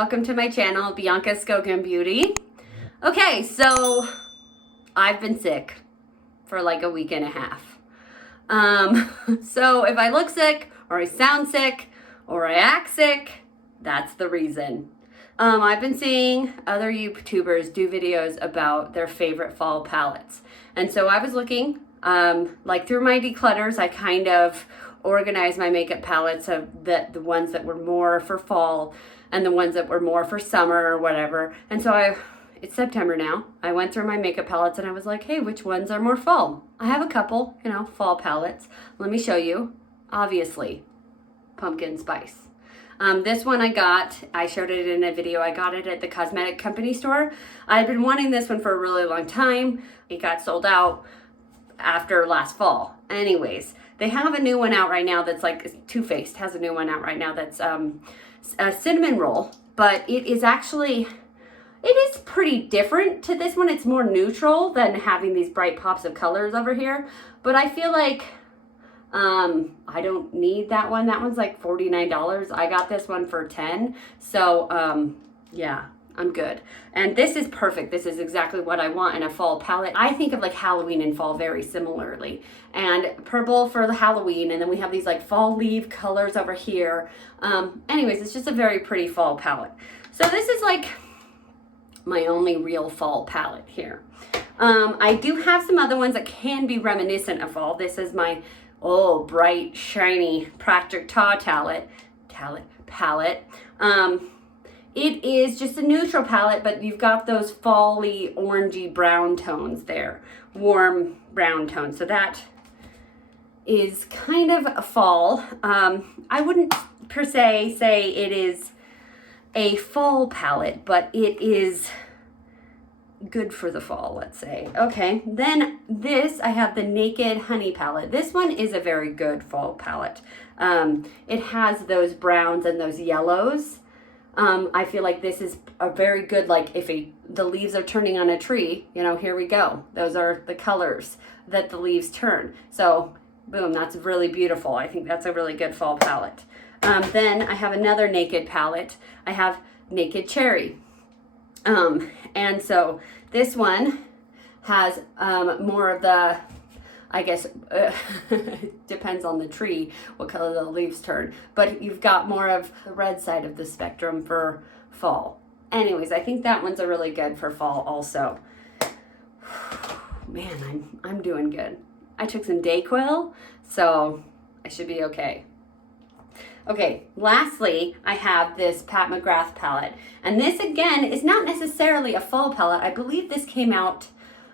welcome to my channel, Bianca's Skogan Beauty. Okay, so I've been sick for like a week and a half. So if I look sick, or I sound sick, or I act sick, that's the reason. I've been seeing other YouTubers do videos about their favorite fall palettes. And so I was looking, like through my declutters, I kind of organized my makeup palettes of the ones that were more for fall and the ones that were more for summer or whatever. And so it's September now. I went through my makeup palettes and I was like, hey, which ones are more fall? I have a couple, fall palettes. Let me show you. Obviously, pumpkin spice. This one I showed it in a video. I got it at the cosmetic company store. I've been wanting this one for a really long time. It got sold out after last fall. Anyways, they have a new one out right now that's like Too Faced has a new one out right now that's a cinnamon roll, but it is pretty different to this one. It's more neutral than having these bright pops of colors over here, but I feel like I don't need that one. That one's like $49. I got this one for $10. So yeah, I'm good. And this is perfect. This is exactly what I want in a fall palette. I think of like Halloween and fall very similarly. And purple for the Halloween, and then we have these like fall leaf colors over here. Anyways, it's just a very pretty fall palette. So this is like my only real fall palette here. I do have some other ones that can be reminiscent of fall. This is my bright, shiny Project Ta palette. It is just a neutral palette, but you've got those fall-y, orangey brown tones there. Warm brown tones. So that is kind of a fall. I wouldn't per se say it is a fall palette, but it is good for the fall, let's say. Okay, then I have the Naked Honey palette. This one is a very good fall palette. It has those browns and those yellows. I feel like this is a very good, like if the leaves are turning on a tree, here we go. Those are the colors that the leaves turn. So boom, that's really beautiful. I think that's a really good fall palette. Then I have another Naked palette. I have Naked Cherry. And so this one has more of the, I guess, depends on the tree, what color the leaves turn. But you've got more of the red side of the spectrum for fall. Anyways, I think that one's a really good for fall also. Man, I'm doing good. I took some Dayquil, so I should be okay. Okay, lastly, I have this Pat McGrath palette. And this, again, is not necessarily a fall palette. I believe this came out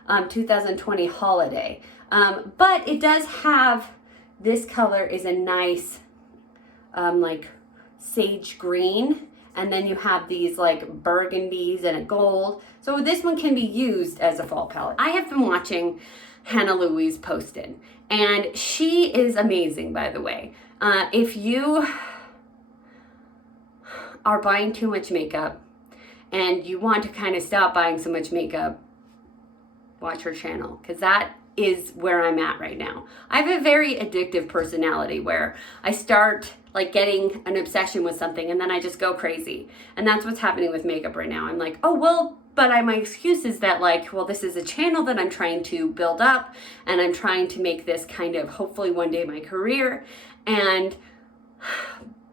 2020 holiday. But it does have, this color is a nice, like, sage green. And then you have these, like, burgundies and a gold. So this one can be used as a fall palette. I have been watching Hannah Louise Poston. And she is amazing, by the way. If you are buying too much makeup and you want to kind of stop buying so much makeup, watch her channel, because that is where I'm at right now. I have a very addictive personality where I start like getting an obsession with something and then I just go crazy. And that's what's happening with makeup right now. I'm like, oh, well, but my excuse is that like, well, this is a channel that I'm trying to build up and I'm trying to make this kind of hopefully one day my career. And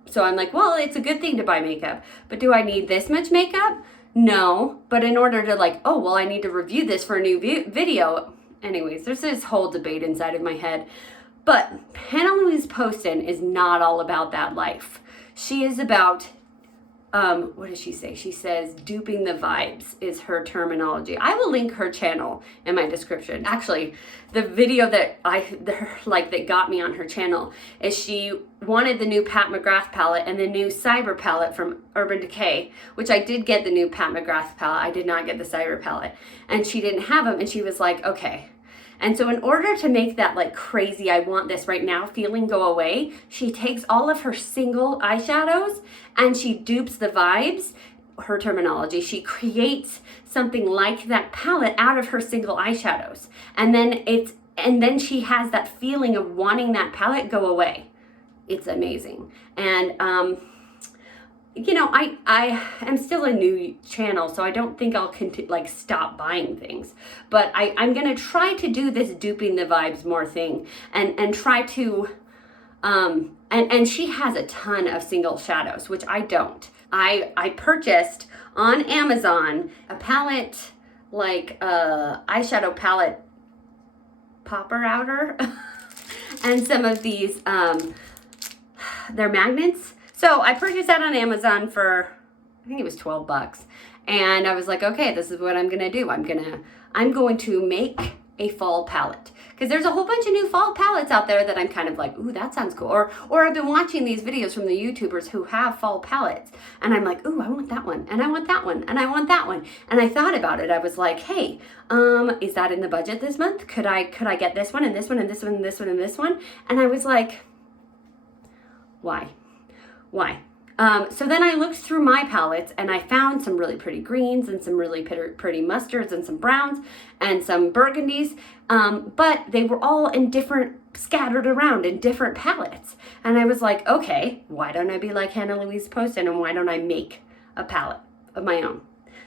so I'm like, well, it's a good thing to buy makeup, but do I need this much makeup? No, but in order to like, oh, well, I need to review this for a new video. Anyways, there's this whole debate inside of my head. But Hannah Louise Poston is not all about that life. She is about, what does she say? She says duping the vibes is her terminology. I will link her channel in my description. Actually, the video that that got me on her channel is she wanted the new Pat McGrath palette and the new Cyber palette from Urban Decay, which I did get the new Pat McGrath palette. I did not get the Cyber palette. And she didn't have them. And she was like, okay. And so in order to make that like crazy, I want this right now feeling go away, she takes all of her single eyeshadows and she dupes the vibes, her terminology. She creates something like that palette out of her single eyeshadows. And then she has that feeling of wanting that palette go away. It's amazing. And you know, I am still a new channel, so I don't think I'll like stop buying things. But I'm gonna try to do this duping the vibes more thing, and try to, and she has a ton of single shadows, which I don't. I purchased on Amazon a palette, like eyeshadow palette popper outer, and some of these, they're magnets. So I purchased that on Amazon for, I think it was 12 bucks. And I was like, okay, this is what I'm gonna do. I'm going to make a fall palette. Because there's a whole bunch of new fall palettes out there that I'm kind of like, ooh, that sounds cool. Or I've been watching these videos from the YouTubers who have fall palettes. And I'm like, ooh, I want that one. And I want that one. And I want that one. And I thought about it. I was like, hey, is that in the budget this month? Could I get this one and this one and this one and this one and this one? And I was like, why? So then I looked through my palettes and I found some really pretty greens and some really pretty mustards and some browns and some burgundies, but they were all in scattered around in different palettes. And I was like, okay, why don't I be like Hannah Louise Poston, and why don't I make a palette of my own?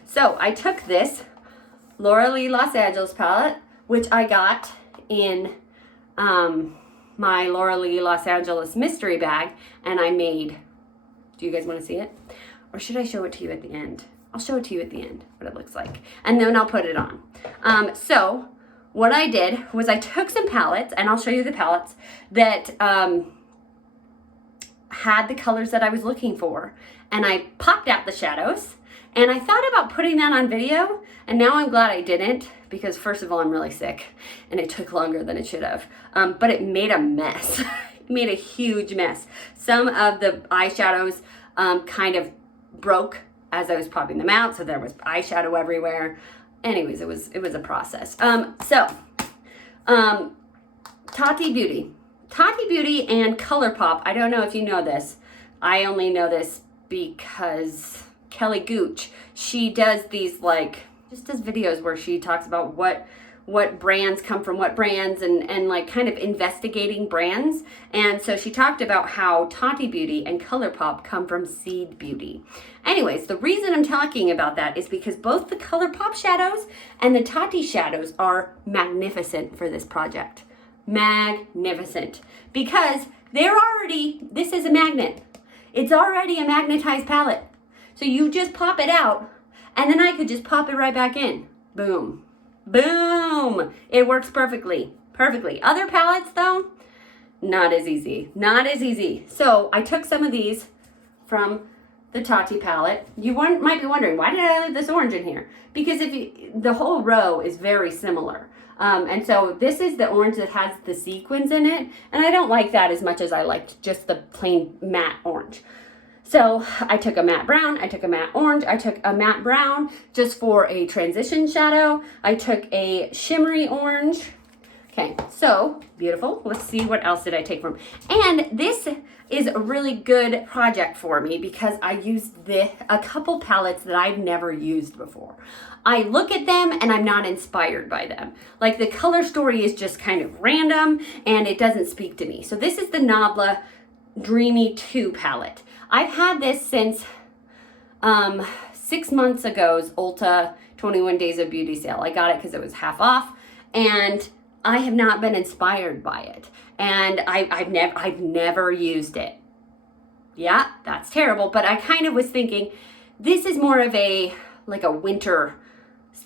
So I took this Laura Lee Los Angeles palette, which I got in my Laura Lee Los Angeles mystery bag, and I made, do you guys want to see it? Or should I show it to you at the end? I'll show it to you at the end, what it looks like. And then I'll put it on. So what I did was I took some palettes, and I'll show you the palettes that had the colors that I was looking for. And I popped out the shadows. And I thought about putting that on video, and now I'm glad I didn't, because first of all, I'm really sick, and it took longer than it should have. But it made a mess. It made a huge mess. Some of the eyeshadows kind of broke as I was popping them out, so there was eyeshadow everywhere. Anyways, it was a process. Tati Beauty. Tati Beauty and ColourPop. I don't know if you know this. I only know this because Kelly Gooch, she does these just does videos where she talks about what brands come from what brands, and like kind of investigating brands. And so she talked about how Tati Beauty and ColourPop come from Seed Beauty. Anyways, the reason I'm talking about that is because both the ColourPop shadows and the Tati shadows are magnificent for this project. Magnificent. Because this is a magnet. It's already a magnetized palette. So you just pop it out, and then I could just pop it right back in. Boom. Boom. It works perfectly. Perfectly. Other palettes, though, not as easy. Not as easy. So I took some of these from the Tati palette. You might be wondering, why did I leave this orange in here? Because the whole row is very similar. And so this is the orange that has the sequins in it. And I don't like that as much as I liked just the plain matte orange. So I took a matte brown, I took a matte orange, I took a matte brown just for a transition shadow. I took a shimmery orange. Okay, so beautiful. Let's see, what else did I take from? And this is a really good project for me because I used a couple palettes that I've never used before. I look at them and I'm not inspired by them. Like the color story is just kind of random and it doesn't speak to me. So this is the Nabla Dreamy 2 palette. I've had this since 6 months ago's Ulta 21 Days of Beauty sale. I got it because it was half off, and I have not been inspired by it. And I've never used it. Yeah, that's terrible, but I kind of was thinking this is more of a winter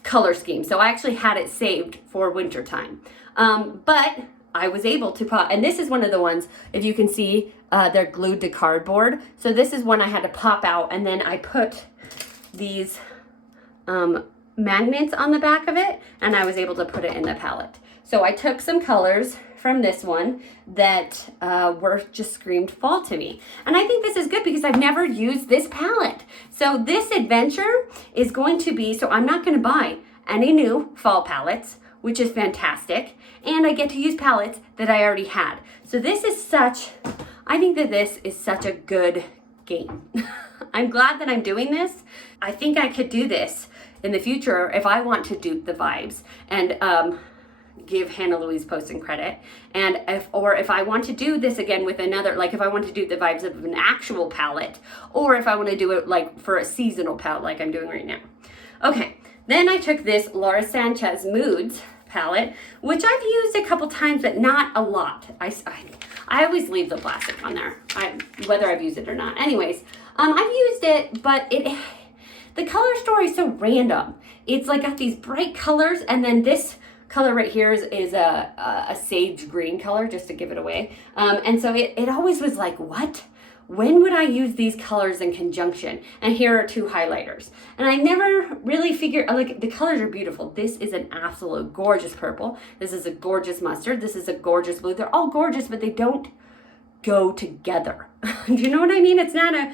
color scheme. So I actually had it saved for winter time. But I was able to pop, and this is one of the ones, if you can see, they're glued to cardboard. So this is one I had to pop out, and then I put these magnets on the back of it, and I was able to put it in the palette. So I took some colors from this one that were just screamed fall to me. And I think this is good because I've never used this palette. So this adventure is going to be, so I'm not going to buy any new fall palettes, which is fantastic. And I get to use palettes that I already had. So this is I think that this is such a good game. I'm glad that I'm doing this. I think I could do this in the future if I want to dupe the vibes. And give Hannah Louise Poston credit. And if I want to do this again with another, like if I want to do the vibes of an actual palette, or if I want to do it like for a seasonal palette like I'm doing right now. Okay, then I took this Laura Sanchez Moods palette, which I've used a couple times, but not a lot. I always leave the plastic on there, whether I've used it or not. Anyways, I've used it, but the color story is so random. It's like got these bright colors, and then this color right here is a sage green color, just to give it away. And so it always was like, what? When would I use these colors in conjunction? And here are two highlighters. And I never really figured, like, the colors are beautiful. This is an absolute gorgeous purple. This is a gorgeous mustard. This is a gorgeous blue. They're all gorgeous, but they don't go together. Do you know what I mean? It's not a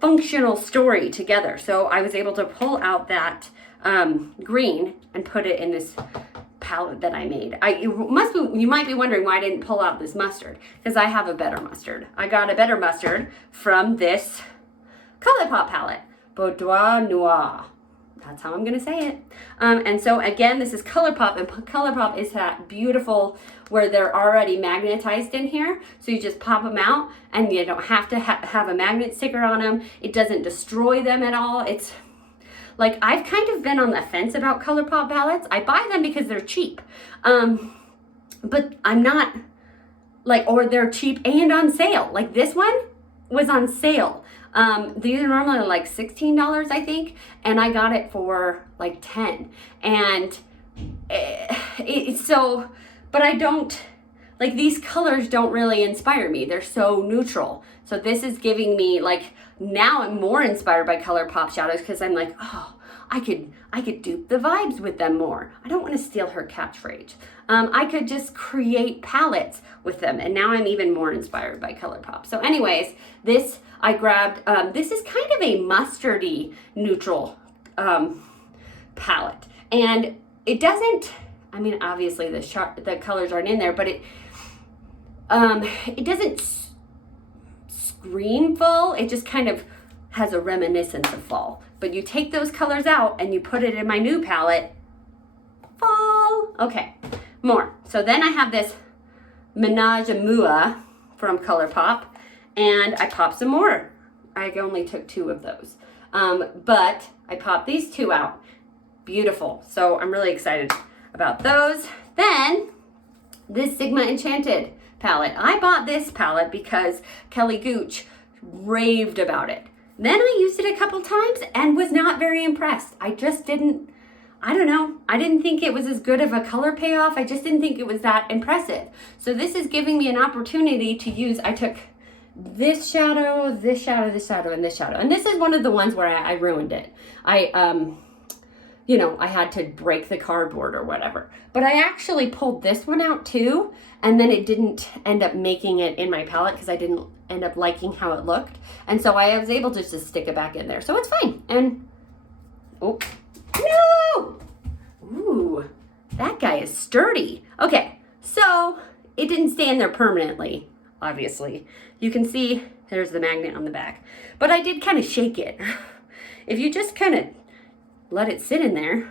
functional story together. So I was able to pull out that green and put it in this palette that I made. You might be wondering why I didn't pull out this mustard, because I have a better mustard. I got a better mustard from this ColourPop palette, Boudoir Noir. That's how I'm gonna say it. And so again, this is ColourPop, and ColourPop is that beautiful where they're already magnetized in here. So you just pop them out, and you don't have to have a magnet sticker on them. It doesn't destroy them at all. It's like, I've kind of been on the fence about ColourPop palettes. I buy them because they're cheap. But I'm not, like, or they're cheap and on sale. Like, this one was on sale. These are normally like $16, I think, and I got it for like 10. And it's so, but I don't, like, these colors don't really inspire me. They're so neutral. So this is giving me, like, now I'm more inspired by ColourPop shadows, because I'm like, oh, I could dupe the vibes with them more. I don't want to steal her catchphrase. I could just create palettes with them, and now I'm even more inspired by ColourPop. So anyways, this I grabbed, this is kind of a mustardy neutral palette, and it doesn't, I mean, obviously the colors aren't in there, but it doesn't scream fall. It just kind of has a reminiscence of fall. But you take those colors out and you put it in my new palette, fall. Okay, more. So then I have this Menage and Muah from ColourPop, and I popped some more. I only took 2 of those, but I popped these 2 out. Beautiful. So I'm really excited about those. Then this Sigma Enchanted palette. I bought this palette because Kelly Gooch raved about it. Then I used it a couple times and was not very impressed. I just didn't, I don't know. I didn't think it was as good of a color payoff. I just didn't think it was that impressive. So this is giving me an opportunity to use, I took this shadow, this shadow, this shadow, and this shadow. And this is one of the ones where I ruined it. You know, I had to break the cardboard or whatever. But I actually pulled this one out too, and then it didn't end up making it in my palette because I didn't end up liking how it looked. And so I was able to just stick it back in there. So it's fine. And, oh, no! Ooh, that guy is sturdy. Okay, so it didn't stay in there permanently, obviously. You can see there's the magnet on the back. But I did kind of shake it. If you just kind of let it sit in there,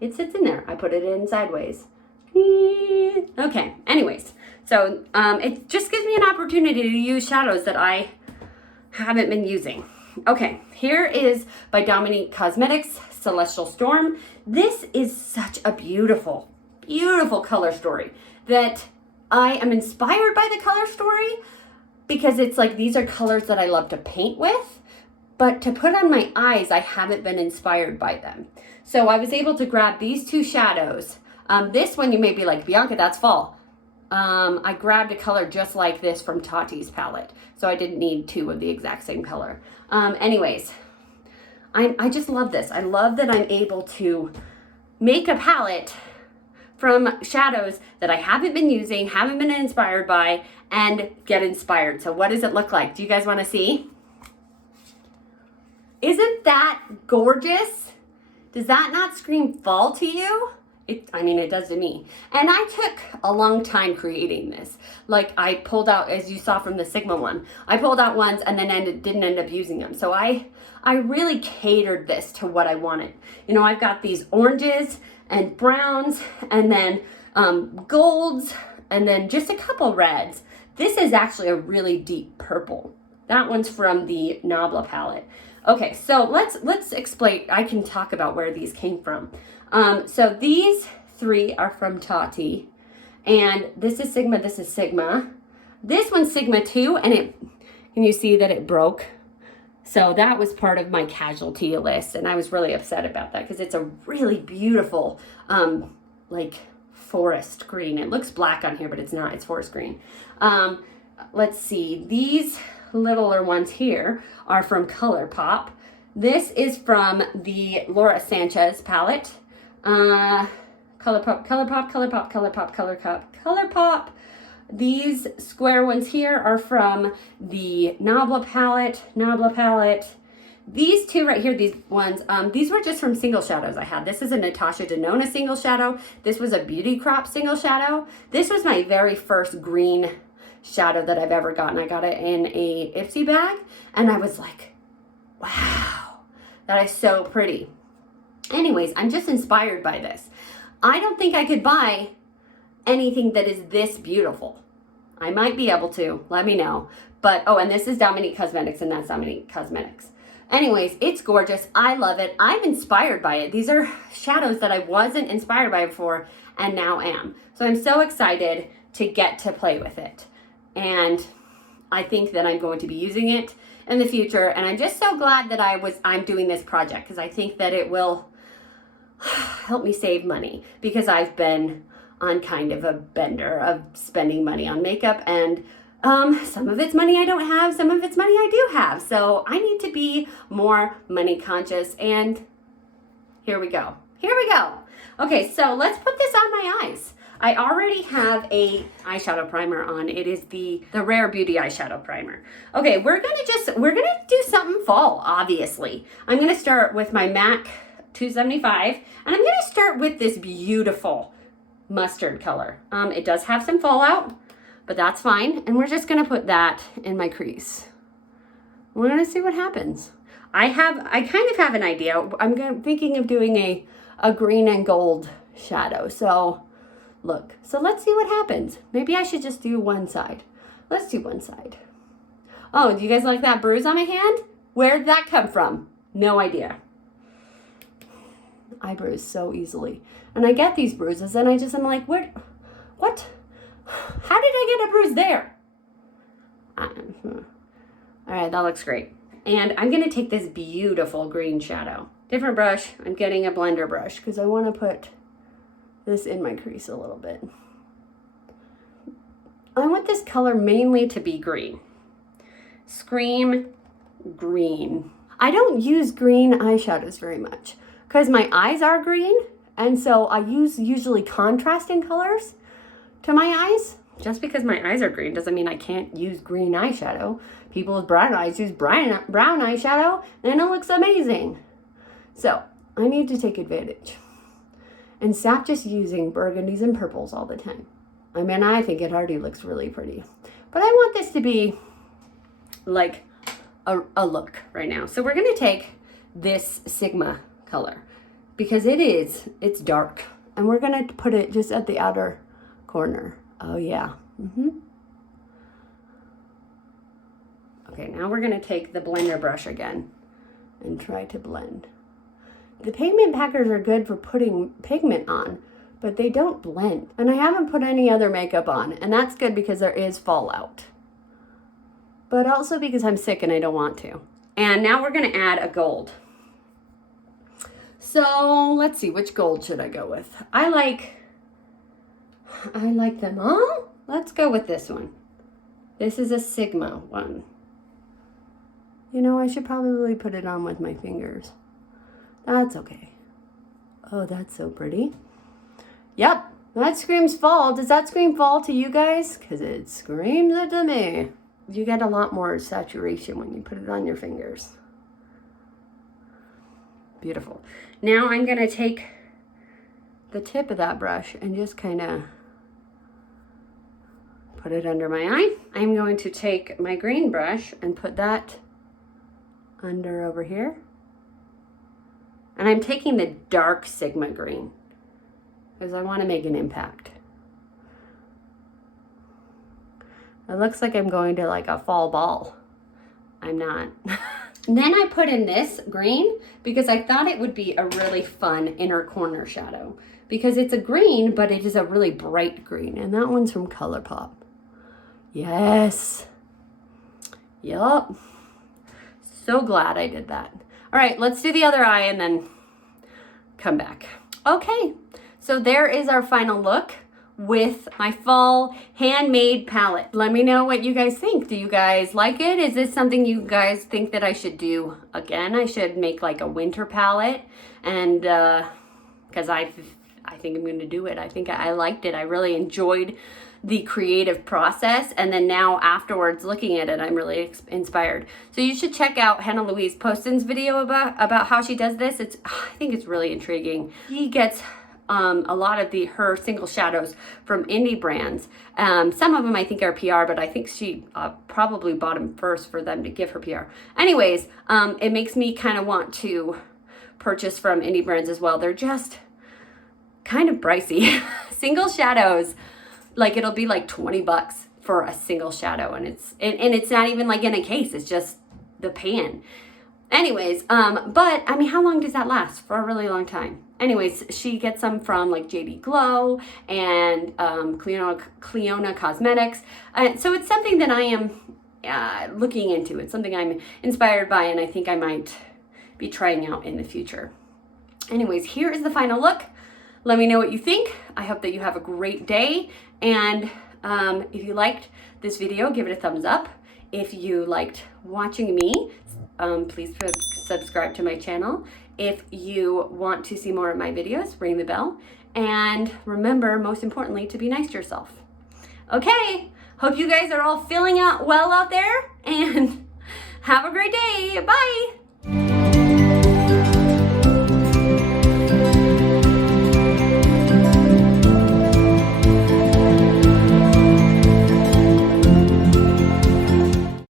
it sits in there. I put it in sideways. Okay, anyways, so it just gives me an opportunity to use shadows that I haven't been using. Okay, here is by Dominique Cosmetics, Celestial Storm. This is such a beautiful, beautiful color story that I am inspired by the color story because it's like these are colors that I love to paint with. But to put on my eyes, I haven't been inspired by them. So I was able to grab these 2 shadows. This one you may be like, Bianca, that's fall. I grabbed a color just like this from Tati's palette. So I didn't need 2 of the exact same color. Anyways, I just love this. I love that I'm able to make a palette from shadows that I haven't been using, haven't been inspired by, and get inspired. So what does it look like? Do you guys want to see? Isn't that gorgeous? Does that not scream fall to you? I mean, it does to me. And I took a long time creating this. Like, I pulled out, as you saw from the Sigma one, I pulled out ones and then didn't end up using them. So I really catered this to what I wanted. You know, I've got these oranges and browns, and then golds, and then just a couple reds. This is actually a really deep purple. That one's from the Nabla palette. Okay, so let's explain. I can talk about where these came from. So these three are from Tati, and this is Sigma, this is Sigma. This one's Sigma too, and you see that it broke. So that was part of my casualty list, and I was really upset about that because it's a really beautiful, like forest green. It looks black on here, but it's not, it's forest green. Let's see, these littler ones here are from ColourPop. This is from the Laura Sanchez palette. ColourPop, ColourPop, ColourPop, ColourPop, ColourPop, ColourPop. These square ones here are from the Nabla palette. These two right here, these ones, these were just from single shadows I had. This is a Natasha Denona single shadow. This was a Beauty Crop single shadow. This was my very first green shadow that I've ever gotten. I got it in a Ipsy bag, and I was like, wow, that is so pretty. Anyways, I'm just inspired by this. I don't think I could buy anything that is this beautiful. I might be able to, let me know. But, oh, and this is Dominique Cosmetics, and that's Dominique Cosmetics. Anyways, it's gorgeous. I love it. I'm inspired by it. These are shadows that I wasn't inspired by before and now am. So I'm so excited to get to play with it. And I think that I'm going to be using it in the future. And I'm just so glad that I'm doing this project, because I think that it will help me save money, because I've been on kind of a bender of spending money on makeup, and some of it's money I don't have, some of it's money I do have. So I need to be more money conscious, and here we go. Here we go. Okay, so let's put this on my eyes. I already have a eyeshadow primer on. It is the Rare Beauty eyeshadow primer. Okay, we're gonna do something fall, obviously. I'm gonna start with my MAC 275, and I'm gonna start with this beautiful mustard color. It does have some fallout, but that's fine. And we're just gonna put that in my crease. We're gonna see what happens. I kind of have an idea. I'm thinking of doing a green and gold shadow. So look, so let's see what happens. Maybe I should just do one side. Let's do one side. Oh, do you guys like that bruise on my hand? Where did that come from? No idea. I bruise so easily. And I get these bruises, and I'm like, what? How did I get a bruise there? All right, that looks great. And I'm gonna take this beautiful green shadow. Different brush. I'm getting a blender brush because I want to put this in my crease a little bit. I want this color mainly to be green. Scream green. I don't use green eyeshadows very much because my eyes are green, and so I use usually contrasting colors to my eyes. Just because my eyes are green doesn't mean I can't use green eyeshadow. People with brown eyes use brown eyeshadow, and it looks amazing. So I need to take advantage and stop just using burgundies and purples all the time. I mean, I think it already looks really pretty, but I want this to be like a look right now. So we're gonna take this Sigma color because it's dark, and we're gonna put it just at the outer corner. Oh yeah. Okay, now we're gonna take the blender brush again and try to blend. The pigment packers are good for putting pigment on, but they don't blend. And I haven't put any other makeup on, and that's good because there is fallout. But also because I'm sick and I don't want to. And now we're gonna add a gold. So let's see, which gold should I go with? I like them all. Let's go with this one. This is a Sigma one. You know, I should probably put it on with my fingers. That's okay. Oh, that's so pretty. Yep, that screams fall. Does that scream fall to you guys? Because it screams it to me. You get a lot more saturation when you put it on your fingers. Beautiful. Now I'm going to take the tip of that brush and just kind of put it under my eye. I'm going to take my green brush and put that under over here. And I'm taking the dark Sigma green because I want to make an impact. It looks like I'm going to like a fall ball. I'm not. And then I put in this green because I thought it would be a really fun inner corner shadow, because it's a green, but it is a really bright green. And that one's from ColourPop. Yes. Yup. So glad I did that. All right, let's do the other eye and then come back. Okay, so there is our final look with my fall handmade palette. Let me know what you guys think. Do you guys like it? Is this something you guys think that I should do again? I should make like a winter palette, and because I think I'm going to do it. I think I liked it. I really enjoyed the creative process, and then now afterwards looking at it, I'm really inspired. So you should check out Hannah Louise Poston's video about how she does this. I think it's really intriguing. He gets a lot of her single shadows from indie brands. Some of them I think are PR, but I think she probably bought them first for them to give her PR. Anyways, it makes me kind of want to purchase from indie brands as well. They're just kind of pricey. Single shadows, like it'll be like 20 bucks for a single shadow, and it's not even like in a case, it's just the pan. Anyways, but I mean, how long does that last? For a really long time. Anyways, she gets some from like JD Glow and Cleona Cosmetics. So it's something that I am looking into. It's something I'm inspired by, and I think I might be trying out in the future. Anyways, here is the final look. Let me know what you think. I hope that you have a great day. And if you liked this video, give it a thumbs up. If you liked watching me, please subscribe to my channel. If you want to see more of my videos, ring the bell. And remember, most importantly, to be nice to yourself. Okay, hope you guys are all feeling well out there, and